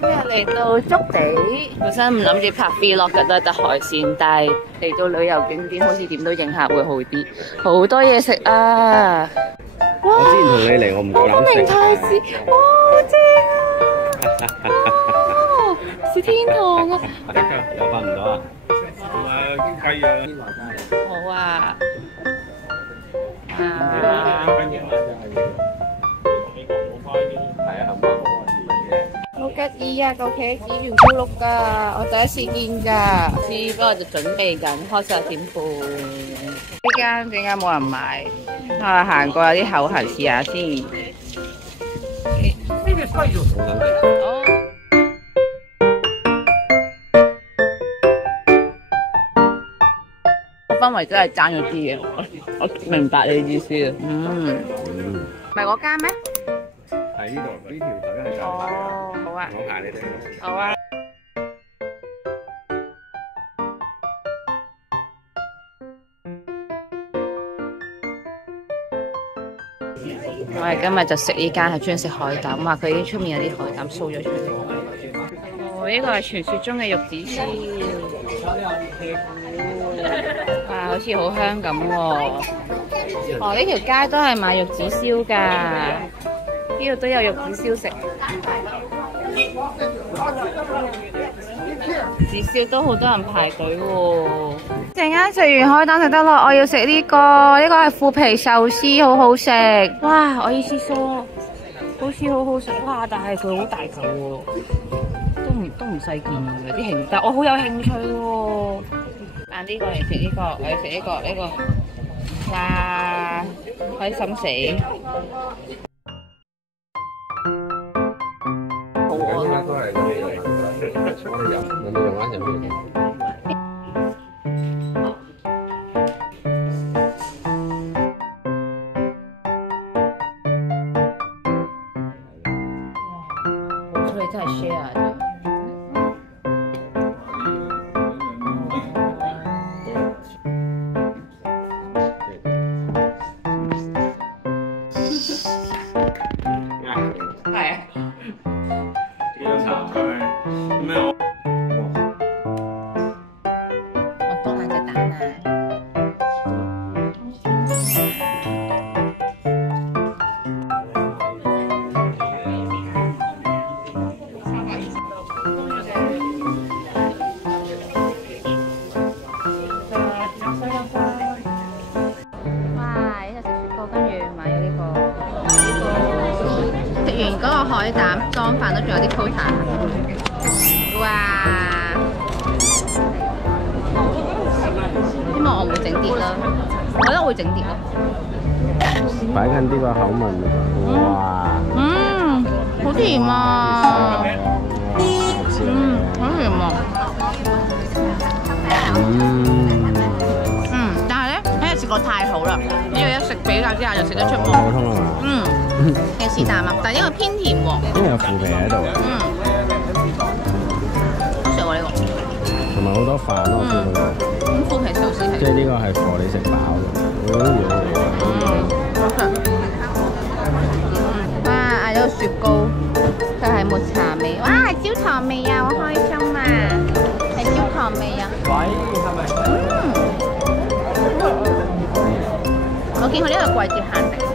今日嚟到築地，本身唔諗住拍 vlog 嘅，都係得海鮮，但係嚟到旅遊景點，好似點都影下會好啲。好多嘢食啊！哇！我之前同你嚟，我唔夠膽食。明太子，哇，好正啊！是天堂啊！有瞓唔到啊？同埋雞啊！好啊！好吉意啊！個茄子圓咕碌㗎，我第一次見㗎。知，不過就準備緊，開10點半。呢間點解冇人買？我行過有啲口痕，試下先。哦。氛圍真係爭咗啲嘢，我明白你意思啊。唔係嗰間咩？喺呢度，呢條隊係就排啊。好啊。我排你哋。好啊。我哋今日就食呢間係專食海膽，話佢已經出面有啲海膽掃咗出嚟。哦，呢個係傳說中嘅玉子燒。哇，好似好香咁喎！哦，呢條街都係賣玉子燒㗎，呢度都有玉子燒食。玉子燒都好多人排隊喎。陣間食完海膽食得落，我要食呢個，呢個係腐皮壽司，好好食。哇，我意思疏，好似好好食。哇，但係佢好大嚿喎，都唔細件喎，有啲興，但我好有興趣喎。揀呢個嚟食呢個，我要食呢個。哇，開心死！好啊！你用翻入邊。所以真係 share 咗。食完嗰個海膽裝飯都仲有啲 quota。哇！希望我唔會整跌啦，我覺得我會整跌咯。擺緊啲個口吻。哇！好甜啊！好甜啊！但係咧，因為食過太好啦，呢個一食比較之下就食得出味。普通啊嘛。嘅是但啊，但係因為偏甜喎。因為有腐皮喺度啊。好食喎呢個。同埋好多飯咯，我 feel 到。咁腐皮壽司係。即係呢個係貨你食飽嘅。好食。哇！嗌咗個雪糕，佢係抹茶味。哇！係焦糖味啊，好開心啊！係焦糖味啊。我見佢呢個季節限定。